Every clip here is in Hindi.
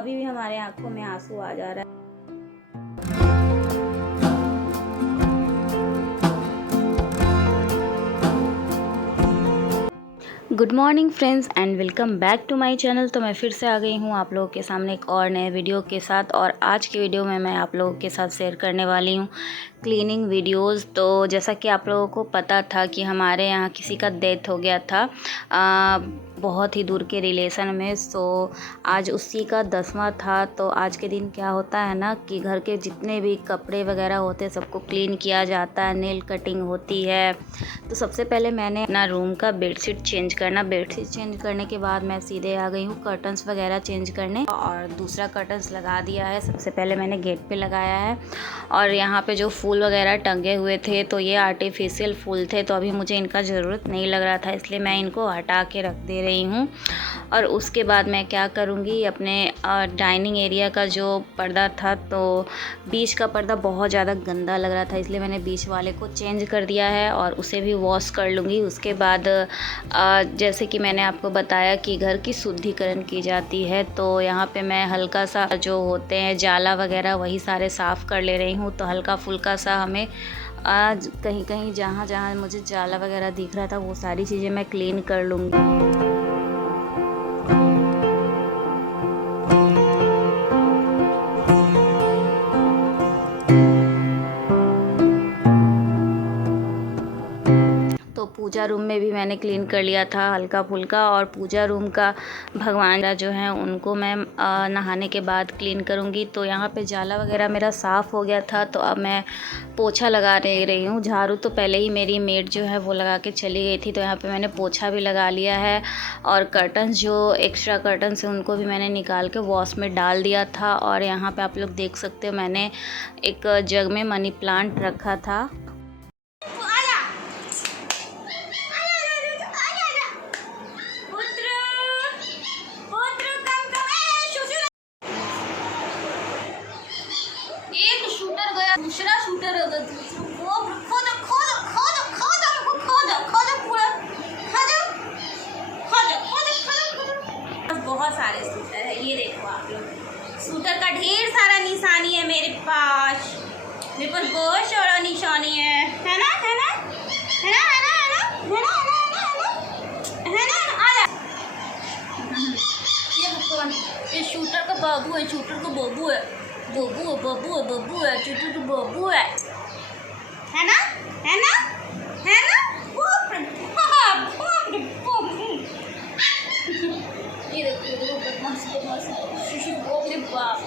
अभी भी हमारे आंखों में आंसू आ जा रहा है। Good morning friends and welcome back to my channel. तो मैं फिर से आ गई हूँ आप लोगों के सामने एक और नए वीडियो के साथ। और आज की वीडियो में मैं आप लोगों के साथ शेयर करने वाली हूँ क्लीनिंग वीडियोस। तो जैसा कि आप लोगों को पता था कि हमारे यहाँ किसी का डेथ हो गया था बहुत ही दूर के रिलेशन में। सो आज उसी का 10वां था। तो आज के दिन क्या होता है ना कि घर के जितने भी कपड़े वगैरह होते हैं सबको क्लीन किया जाता है, नेल कटिंग होती है। तो सबसे पहले मैंने अपना रूम का बेडशीट चेंज करने के बाद मैं सीधे आ गई हूँ कर्टन्स वगैरह चेंज करने, और दूसरा कर्टन्स लगा दिया है। सबसे पहले मैंने गेट पे लगाया है। और यहाँ पे जो फूल वगैरह टंगे हुए थे तो ये आर्टिफिशियल फूल थे, तो अभी मुझे इनका ज़रूरत नहीं लग रहा था, इसलिए मैं इनको हटा के रख दे रही हूँ। और उसके बाद मैं क्या करूँगी, अपने डाइनिंग एरिया का जो पर्दा था तो बीच का पर्दा बहुत ज़्यादा गंदा लग रहा था, इसलिए मैंने बीच वाले को चेंज कर दिया है और उसे भी वॉश कर लूँगी। उसके बाद जैसे कि मैंने आपको बताया कि घर की शुद्धिकरण की जाती है, तो यहाँ पे मैं हल्का सा जो होते हैं जाला वगैरह वही सारे साफ़ कर ले रही हूँ। तो हल्का फुल्का सा हमें आज कहीं कहीं जहाँ जहाँ मुझे जाला वगैरह दिख रहा था वो सारी चीज़ें मैं क्लीन कर लूँगी। तो पूजा रूम में भी मैंने क्लीन कर लिया था हल्का फुल्का। और पूजा रूम का भगवान जो हैं उनको मैं नहाने के बाद क्लीन करूँगी। तो यहाँ पे जाला वगैरह मेरा साफ़ हो गया था, तो अब मैं पोछा लगा रही हूँ। झाड़ू तो पहले ही मेरी मेड जो है वो लगा के चली गई थी, तो यहाँ पे मैंने पोछा भी लगा लिया है। और कर्टन्स जो एक्स्ट्रा कर्टन्स हैं उनको भी मैंने निकाल के वॉश में डाल दिया था। और यहाँ पर आप लोग देख सकते हो मैंने एक जग में मनी प्लांट रखा था। दूसरा शूटर होगा, वो खोद खोद खोद खोद हमको खोद खोद पूरा खोद खोद खोद खोद। बहुत सारे शूटर है, ये देखो आप लोग, शूटर का ढेर सारा निशानी है मेरे पास। मेरे पास बहुत सारा निशानी है ना है ना है ना है ना है ना है ना है ना आया। ये शूटर का बाबू है, शूटर का बाबू है, बबू है, चुटू तो बबू है ना है ना है ना। बाप रे बाप रे बाप। ये देखो बाप।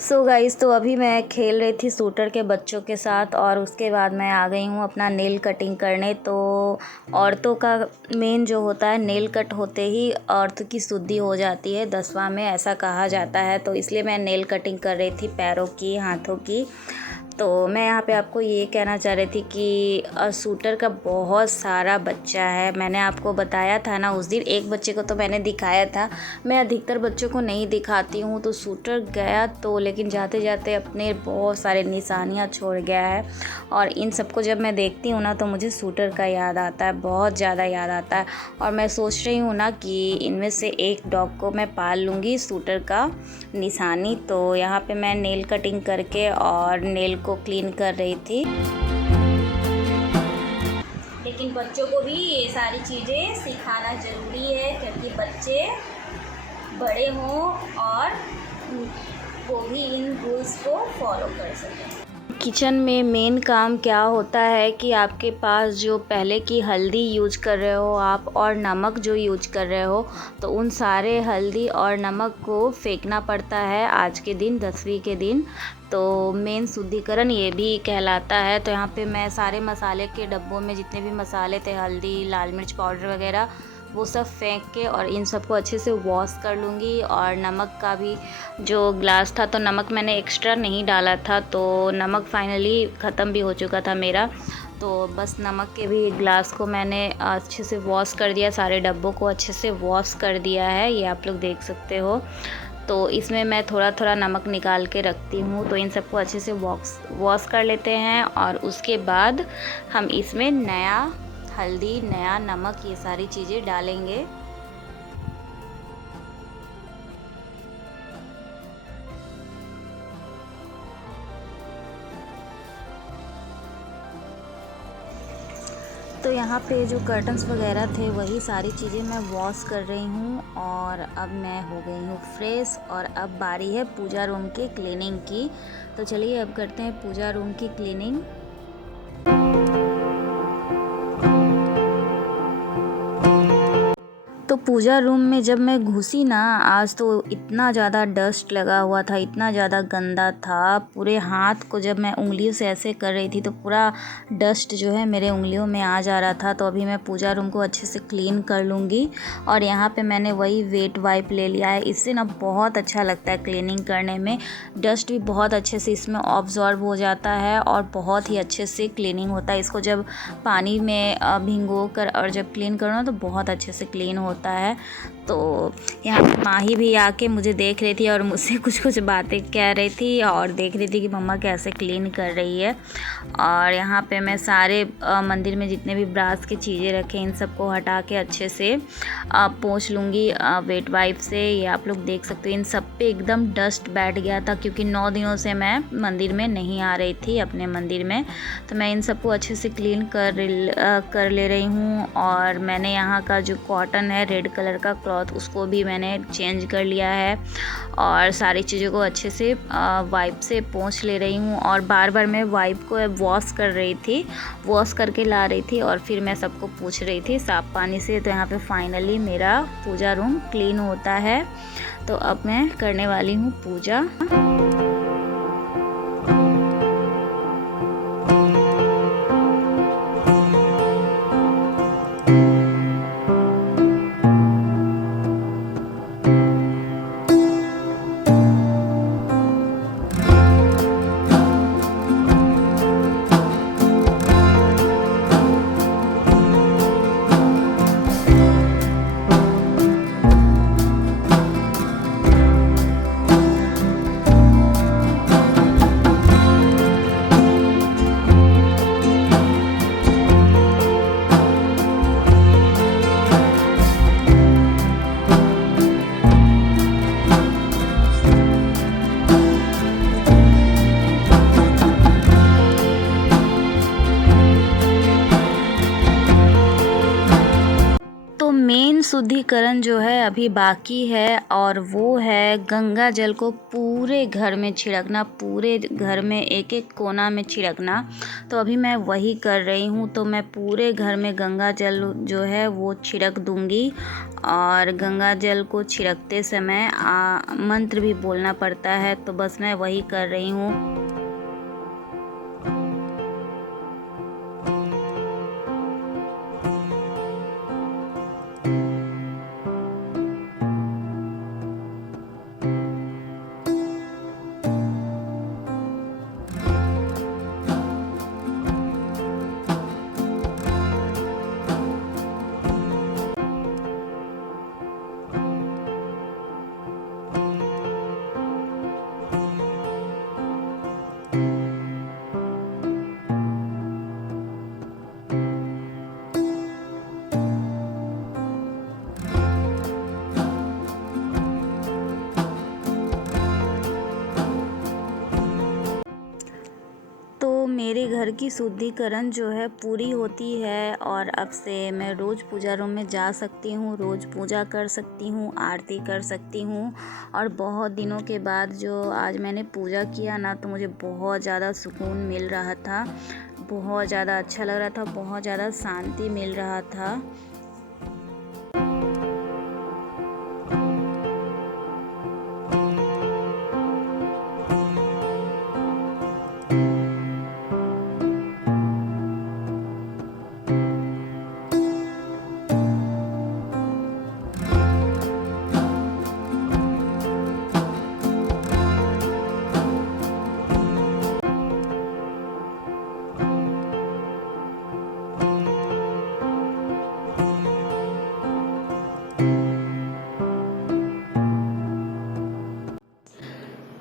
सो गाइस, तो अभी मैं खेल रही थी शूटर के बच्चों के साथ और उसके बाद मैं आ गई हूँ अपना नेल कटिंग करने। तो औरतों का मेन जो होता है, नेल कट होते ही औरत की शुद्धि हो जाती है 10वां में, ऐसा कहा जाता है। तो इसलिए मैं नेल कटिंग कर रही थी पैरों की, हाथों की। तो मैं यहाँ पे आपको ये कहना चाह रही थी कि शूटर का बहुत सारा बच्चा है। मैंने आपको बताया था ना उस दिन, एक बच्चे को तो मैंने दिखाया था, मैं अधिकतर बच्चों को नहीं दिखाती हूँ। तो शूटर गया तो लेकिन जाते जाते अपने बहुत सारे निशानियाँ छोड़ गया है। और इन सबको जब मैं देखती हूँ ना तो मुझे शूटर का याद आता है, बहुत ज़्यादा याद आता है। और मैं सोच रही हूँ ना कि इनमें से एक डॉग को मैं पाल लूँगी शूटर का निशानी। तो यहाँ पे मैं नेल कटिंग करके और नेल को क्लीन कर रही थी। लेकिन बच्चों को भी ये सारी चीज़ें सिखाना ज़रूरी है, क्योंकि बच्चे बड़े हों और वो भी इन रूल्स को फॉलो कर सकें। किचन में मेन काम क्या होता है कि आपके पास जो पहले की हल्दी यूज कर रहे हो आप और नमक जो यूज कर रहे हो, तो उन सारे हल्दी और नमक को फेंकना पड़ता है आज के दिन, 10वीं के दिन। तो मेन शुद्धिकरण ये भी कहलाता है। तो यहाँ पे मैं सारे मसाले के डब्बों में जितने भी मसाले थे, हल्दी, लाल मिर्च पाउडर वगैरह, वो सब फेंक के और इन सबको अच्छे से वॉश कर लूँगी। और नमक का भी जो ग्लास था, तो नमक मैंने एक्स्ट्रा नहीं डाला था, तो नमक फाइनली ख़त्म भी हो चुका था मेरा। तो बस नमक के भी ग्लास को मैंने अच्छे से वॉश कर दिया, सारे डब्बों को अच्छे से वॉश कर दिया है, ये आप लोग देख सकते हो। तो इसमें मैं थोड़ा थोड़ा नमक निकाल के रखती हूँ। तो इन सबको अच्छे से वॉश कर लेते हैं और उसके बाद हम इसमें नया हल्दी, नया नमक, ये सारी चीज़ें डालेंगे। तो यहाँ पे जो कर्टन्स वगैरह थे वही सारी चीज़ें मैं वॉश कर रही हूँ और अब मैं हो गई हूँ फ्रेश और अब बारी है पूजा रूम की क्लीनिंग की। तो चलिए अब करते हैं पूजा रूम की क्लीनिंग। तो पूजा रूम में जब मैं घुसी ना, आज तो इतना ज़्यादा डस्ट लगा हुआ था, इतना ज़्यादा गंदा था। पूरे हाथ को जब मैं उंगलियों से ऐसे कर रही थी तो पूरा डस्ट जो है मेरे उंगलियों में आ जा रहा था। तो अभी मैं पूजा रूम को अच्छे से क्लीन कर लूँगी। और यहाँ पे मैंने वही वेट वाइप ले लिया है। इससे ना बहुत अच्छा लगता है क्लीनिंग करने में। डस्ट भी बहुत अच्छे से इसमें ऑब्जॉर्ब हो जाता है और बहुत ही अच्छे से क्लीनिंग होता है। इसको जब पानी में भिगो कर और जब क्लीन करो ना तो बहुत अच्छे से क्लीन होता है। तो यहाँ पे माही भी आके मुझे देख रही थी और मुझसे कुछ बातें कह रही थी और देख रही थी कि मम्मा कैसे क्लीन कर रही है। और यहाँ पे मैं सारे मंदिर में जितने भी ब्रास की चीज़ें रखे इन सबको हटा के अच्छे से पोंछ लूँगी वेट वाइप से। ये आप लोग देख सकते हो इन सब पे एकदम डस्ट बैठ गया था, क्योंकि 9 दिनों से मैं मंदिर में नहीं आ रही थी अपने मंदिर में। तो मैं इन सबको अच्छे से क्लीन कर ले रही हूँ। और मैंने यहाँ का जो कॉटन है रेड कलर का क्लॉथ उसको भी मैंने चेंज कर लिया है और सारी चीज़ों को अच्छे से वाइप से पोंछ ले रही हूँ। और बार बार मैं वाइप को वॉश कर रही थी, वॉश करके ला रही थी और फिर मैं सबको पोंछ रही थी साफ़ पानी से। तो यहाँ पे फाइनली मेरा पूजा रूम क्लीन होता है। तो अब मैं करने वाली हूँ पूजा। मेन शुद्धिकरण जो है अभी बाकी है और वो है गंगा जल को पूरे घर में छिड़कना, पूरे घर में एक एक कोना में छिड़कना। तो अभी मैं वही कर रही हूँ। तो मैं पूरे घर में गंगा जल जो है वो छिड़क दूँगी। और गंगा जल को छिड़कते समय मंत्र भी बोलना पड़ता है, तो बस मैं वही कर रही हूँ। मेरे घर की शुद्धिकरण जो है पूरी होती है और अब से मैं रोज़ पूजा रूम में जा सकती हूँ, रोज़ पूजा कर सकती हूँ, आरती कर सकती हूँ। और बहुत दिनों के बाद जो आज मैंने पूजा किया ना, तो मुझे बहुत ज़्यादा सुकून मिल रहा था, बहुत ज़्यादा अच्छा लग रहा था, बहुत ज़्यादा शांति मिल रहा था।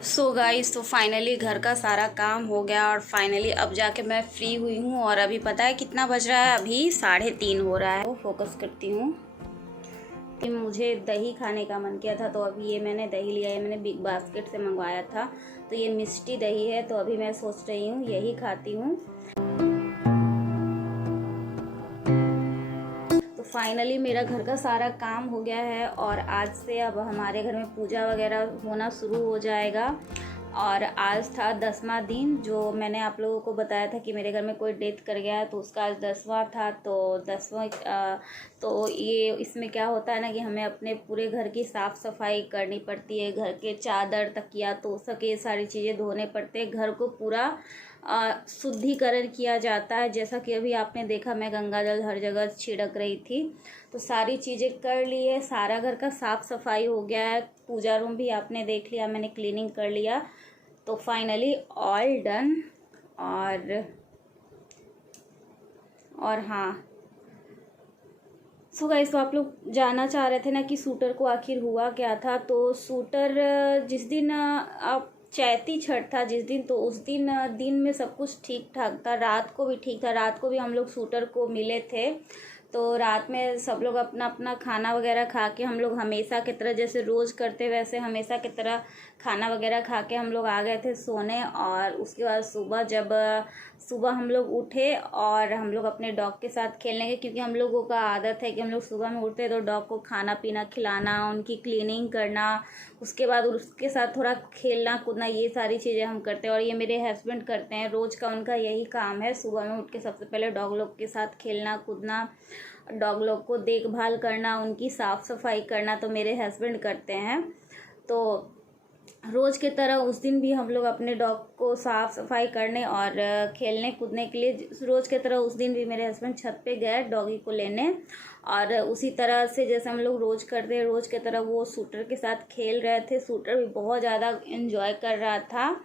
सो गाइस, तो फाइनली घर का सारा काम हो गया और फाइनली अब जाके मैं फ्री हुई हूँ। और अभी पता है कितना बज रहा है? अभी 3:30 हो रहा है। तो फोकस करती हूँ। मुझे दही खाने का मन किया था, तो अभी ये मैंने दही लिया है, मैंने बिग बास्केट से मंगवाया था। तो ये मिष्टी दही है, तो अभी मैं सोच रही हूँ यही खाती हूँ। फाइनली मेरा घर का सारा काम हो गया है और आज से अब हमारे घर में पूजा वगैरह होना शुरू हो जाएगा। और आज था 10वां दिन, जो मैंने आप लोगों को बताया था कि मेरे घर में कोई डेथ कर गया है, तो उसका आज 10वां था। तो 10वां तो ये इसमें क्या होता है ना कि हमें अपने पूरे घर की साफ़ सफाई करनी पड़ती है। घर के चादर, तकिया, तोशक, ये सारी चीज़ें धोने पड़ते हैं। घर को पूरा शुद्धिकरण किया जाता है। जैसा कि अभी आपने देखा, मैं गंगा जल हर जगह छिड़क रही थी, तो सारी चीज़ें कर ली है। सारा घर का साफ़ सफाई हो गया है। पूजा रूम भी आपने देख लिया, मैंने क्लीनिंग कर लिया। तो फाइनली ऑल डन। और हाँ, सो गाइस, तो आप लोग जानना चाह रहे थे ना कि शूटर को आखिर हुआ क्या था। तो शूटर जिस दिन आप चैती छठ था जिस दिन, तो उस दिन में सब कुछ ठीक ठाक था। रात को भी ठीक था। रात को भी हम लोग शूटर को मिले थे। तो रात में सब लोग अपना अपना खाना वगैरह खा के, हम लोग हमेशा की तरह जैसे रोज़ करते वैसे हमेशा की तरह खाना वगैरह खा के हम लोग आ गए थे सोने। और उसके बाद सुबह हम लोग उठे और हम लोग अपने डॉग के साथ खेलने गए, क्योंकि हम लोगों का आदत है कि हम लोग सुबह में उठते तो डॉग को खाना पीना खिलाना, उनकी क्लीनिंग करना, उसके बाद उसके साथ थोड़ा खेलना कूदना, ये सारी चीज़ें हम करते हैं। और ये मेरे हस्बैंड करते हैं, रोज़ का उनका यही काम है। सुबह में उठ के सबसे पहले डॉग लोग के साथ खेलना कूदना, डॉग लोग को देखभाल करना, उनकी साफ़ सफाई करना, तो मेरे हस्बैंड करते हैं। तो रोज़ की तरह उस दिन भी हम लोग अपने डॉग को साफ़ सफाई करने और खेलने कूदने के लिए, रोज़ की तरह उस दिन भी मेरे हस्बैंड छत पे गए डॉगी को लेने। और उसी तरह से जैसे हम लोग रोज़ करते हैं, रोज़ की तरह वो शूटर के साथ खेल रहे थे। शूटर भी बहुत ज़्यादा एंजॉय कर रहा था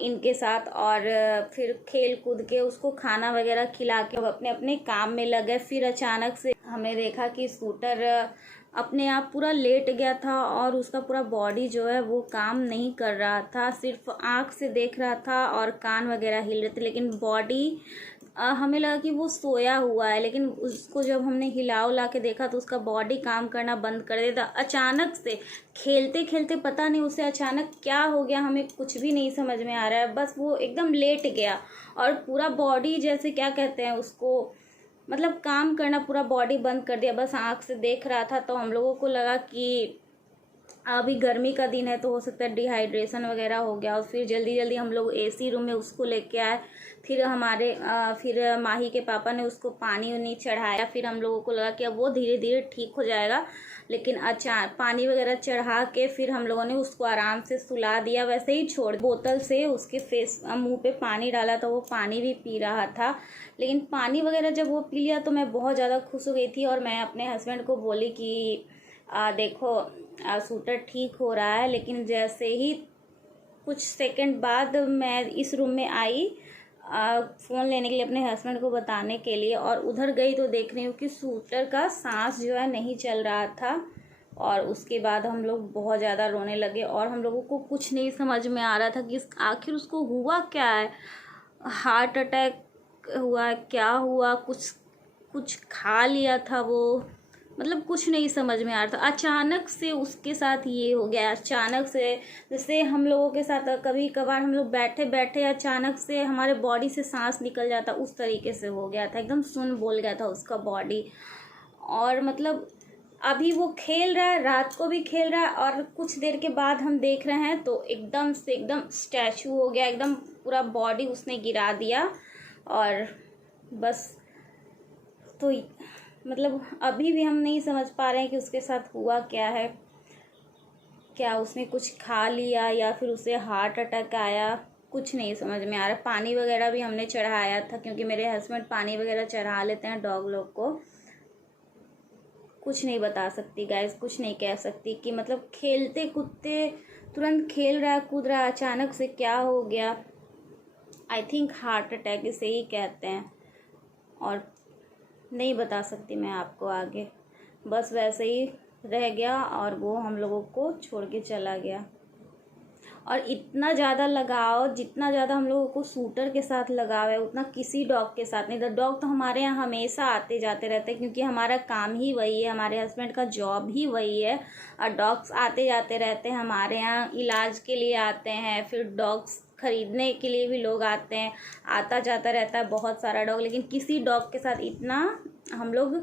इनके साथ। और फिर खेल कूद के उसको खाना वगैरह खिला के अब अपने अपने काम में लगे। फिर अचानक से हमने देखा कि शूटर अपने आप पूरा लेट गया था और उसका पूरा बॉडी जो है वो काम नहीं कर रहा था। सिर्फ आँख से देख रहा था और कान वगैरह हिल रहे थे, लेकिन बॉडी हमें लगा कि वो सोया हुआ है। लेकिन उसको जब हमने हिला उला के देखा तो उसका बॉडी काम करना बंद कर देता। अचानक से खेलते खेलते पता नहीं उसे अचानक क्या हो गया, हमें कुछ भी नहीं समझ में आ रहा है। बस वो एकदम लेट गया और पूरा बॉडी, जैसे क्या कहते हैं उसको, मतलब काम करना पूरा बॉडी बंद कर दिया। बस आँख से देख रहा था। तो हम लोगों को लगा कि अभी गर्मी का दिन है तो हो सकता है डिहाइड्रेशन वगैरह हो गया। और फिर जल्दी जल्दी हम लोग एसी रूम में उसको लेके आए। फिर माही के पापा ने उसको पानी उनी चढ़ाया। फिर हम लोगों को लगा कि अब वो धीरे धीरे ठीक हो जाएगा, लेकिन पानी वगैरह चढ़ा के फिर हम लोगों ने उसको आराम से सुला दिया। वैसे ही छोड़, बोतल से उसके मुंह पे पानी डाला तो वो पानी भी पी रहा था। लेकिन पानी वगैरह जब वो पी लिया तो मैं बहुत ज़्यादा खुश हो गई थी। और मैं अपने हस्बैंड को बोली कि देखो शूटर ठीक हो रहा है। लेकिन जैसे ही कुछ सेकंड बाद मैं इस रूम में आई फ़ोन लेने के लिए अपने हस्बैंड को बताने के लिए, और उधर गई तो देख रही हूँ कि शूटर का सांस जो है नहीं चल रहा था। और उसके बाद हम लोग बहुत ज़्यादा रोने लगे और हम लोगों को कुछ नहीं समझ में आ रहा था कि आखिर उसको हुआ क्या है। हार्ट अटैक हुआ, क्या हुआ, कुछ खा लिया था वो, मतलब कुछ नहीं समझ में आ रहा था। अचानक से उसके साथ ये हो गया। अचानक से जैसे हम लोगों के साथ कभी कभार हम लोग बैठे बैठे अचानक से हमारे बॉडी से सांस निकल जाता, उस तरीके से हो गया था। एकदम सुन बोल गया था उसका बॉडी। और मतलब अभी वो खेल रहा है, रात को भी खेल रहा है, और कुछ देर के बाद हम देख रहे हैं तो एकदम से एकदम स्टैचू हो गया। एकदम पूरा बॉडी उसने गिरा दिया। और बस, तो मतलब अभी भी हम नहीं समझ पा रहे हैं कि उसके साथ हुआ क्या है। क्या उसने कुछ खा लिया या फिर उसे हार्ट अटैक आया, कुछ नहीं समझ में आ रहा। पानी वगैरह भी हमने चढ़ाया था, क्योंकि मेरे हस्बैंड पानी वगैरह चढ़ा लेते हैं डॉग लोग को। कुछ नहीं बता सकती गाइस, कुछ नहीं कह सकती कि मतलब खेलते कूदते तुरंत खेल रहा कूद रहा, अचानक से क्या हो गया। आई थिंक हार्ट अटैक इसे ही कहते हैं, और नहीं बता सकती मैं आपको आगे। बस वैसे ही रह गया और वो हम लोगों को छोड़ के चला गया। और इतना ज़्यादा लगाव, जितना ज़्यादा हम लोगों को शूटर के साथ लगाव है, उतना किसी डॉग के साथ नहीं था। डॉग तो हमारे यहाँ हमेशा आते जाते रहते हैं, क्योंकि हमारा काम ही वही है, हमारे हस्बैंड का जॉब ही वही है। और डॉग्स आते जाते रहते हैं हमारे यहाँ, इलाज के लिए आते हैं, फिर डॉग्स खरीदने के लिए भी लोग आते हैं, आता जाता रहता है बहुत सारा डॉग। लेकिन किसी डॉग के साथ इतना हम लोग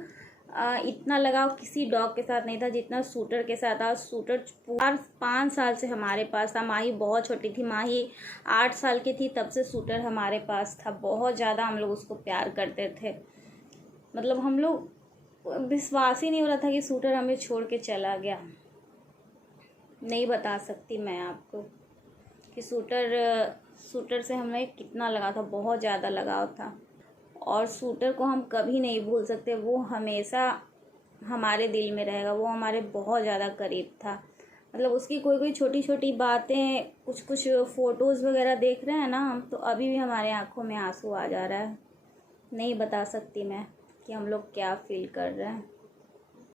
इतना लगाव किसी डॉग के साथ नहीं था जितना सूटर के साथ था। सूटर पूरा 5 साल से हमारे पास था। माही बहुत छोटी थी, माही 8 साल की थी तब से सूटर हमारे पास था। बहुत ज़्यादा हम लोग उसको प्यार करते थे। मतलब हम लोग विश्वास ही नहीं हो रहा था कि सूटर हमें छोड़ के चला गया। नहीं बता सकती मैं आपको कि सूटर से हमें कितना लगाव था, बहुत ज़्यादा लगाव था। और सूटर को हम कभी नहीं भूल सकते, वो हमेशा हमारे दिल में रहेगा। वो हमारे बहुत ज़्यादा करीब था। मतलब उसकी कोई कोई छोटी छोटी बातें, कुछ कुछ फ़ोटोज़ वगैरह देख रहे हैं ना हम, तो अभी भी हमारे आँखों में आंसू आ जा रहा है। नहीं बता सकती मैं कि हम लोग क्या फील कर रहे हैं।